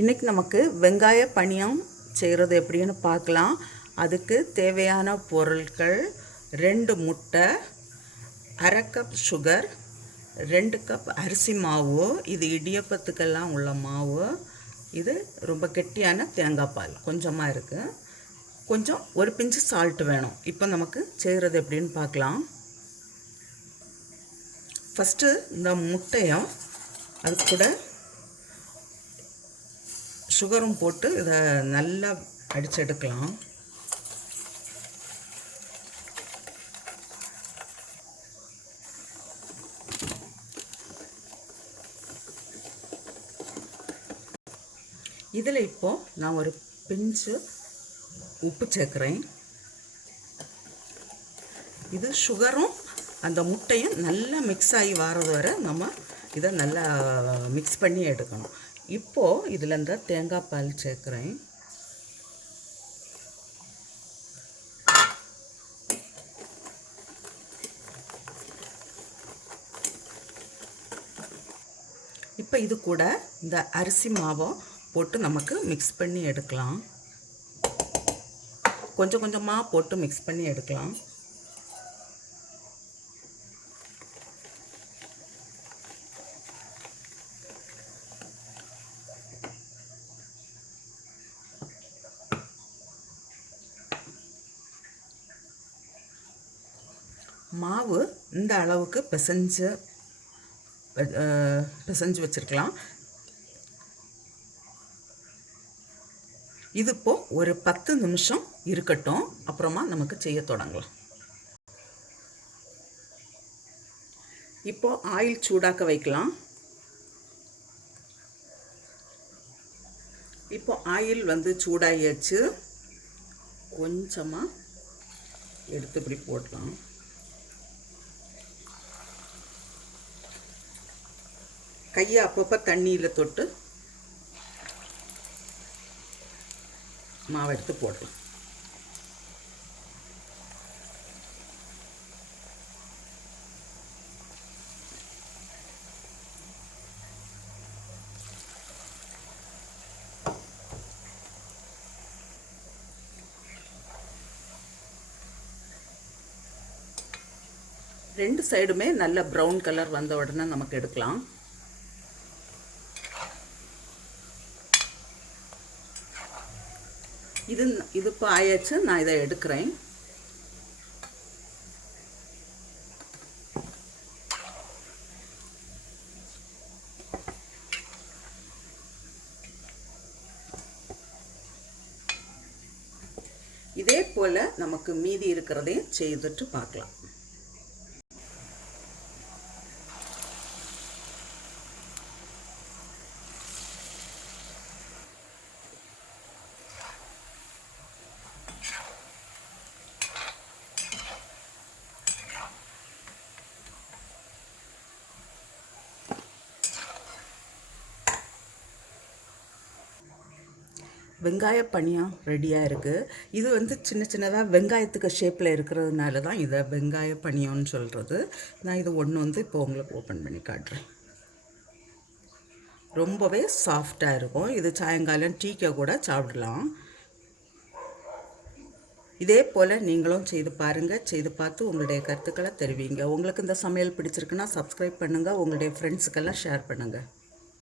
இன்றைக்கி நமக்கு வெங்காய பணியம் செய்கிறது எப்படின்னு பார்க்கலாம். அதுக்கு தேவையான பொருட்கள் 2 முட்டை, 1/2 கப் சுகர், 2 கப் அரிசி மாவு. இது இடியப்பத்துக்கெல்லாம் உள்ள மாவு. இது ரொம்ப கெட்டியான தேங்காய் பால் கொஞ்சமாக இருக்குது. கொஞ்சம் ஒரு பிஞ்சு சால்ட் வேணும். இப்போ நமக்கு செய்கிறது எப்படின்னு பார்க்கலாம். ஃபஸ்ட்டு இந்த முட்டையும் அது கூட சுகரும் போட்டு இதை நல்லா அடிச்செடுக்கலாம். இதில் இப்போது நான் ஒரு பிஞ்சு உப்பு சேர்க்குறேன். இது சுகரும் அந்த முட்டையும் நல்லா மிக்ஸ் ஆகி வர்றது வரை நம்ம இதை நல்லா மிக்ஸ் பண்ணி எடுக்கணும். இப்போது இதில் இந்த தேங்காய் பால் சேர்க்குறேன். இப்போ இது கூட இந்த அரிசி மாவை போட்டு நமக்கு மிக்ஸ் பண்ணி எடுக்கலாம். கொஞ்சம் கொஞ்சமாக போட்டு மிக்ஸ் பண்ணி எடுக்கலாம். மாவு இந்த அளவுக்கு பிசைஞ்சு வச்சுருக்கலாம். இது இப்போது ஒரு 10 நிமிஷம் இருக்கட்டும். அப்புறமா நமக்கு செய்ய தொடங்கலாம். இப்போது ஆயில் சூடாக்க வைக்கலாம். இப்போ ஆயில் சூடாகியாச்சு. கொஞ்சமாக எடுத்து இப்படி போடலாம். கையை அப்பப்போ தண்ணியில் தொட்டு மாவு எடுத்து போடலாம். ரெண்டு சைடுமே நல்ல ப்ரௌன் கலர் வந்த உடனே நமக்கு எடுக்கலாம். இது இப்போ ஆயாச்சு. நான் இதை எடுக்கிறேன். இதே போல் நமக்கு மீதி இருக்கிறதையும் செய்துட்டு பார்க்கலாம். வெங்காய பணியம் ரெடியாக இருக்குது. இது சின்ன சின்னதாக வெங்காயத்துக்கு ஷேப்பில் இருக்கிறதுனால தான் இதை வெங்காய பணியம்னு சொல்கிறது. நான் இது ஒன்று இப்போ உங்களுக்கு ஓப்பன் பண்ணி காட்டுறேன். ரொம்பவே சாஃப்டாக இருக்கும். இது சாயங்காலம் டீக்கு கூட சாப்பிடலாம். இதே போல் நீங்களும் செய்து பாருங்கள். செய்து பார்த்து உங்களுடைய கருத்துக்களை தெரிவிங்க. உங்களுக்கு இந்த சமையல் பிடிச்சிருக்குன்னா சப்ஸ்கிரைப் பண்ணுங்கள். உங்களுடைய ஃப்ரெண்ட்ஸுக்கெல்லாம் ஷேர் பண்ணுங்கள்.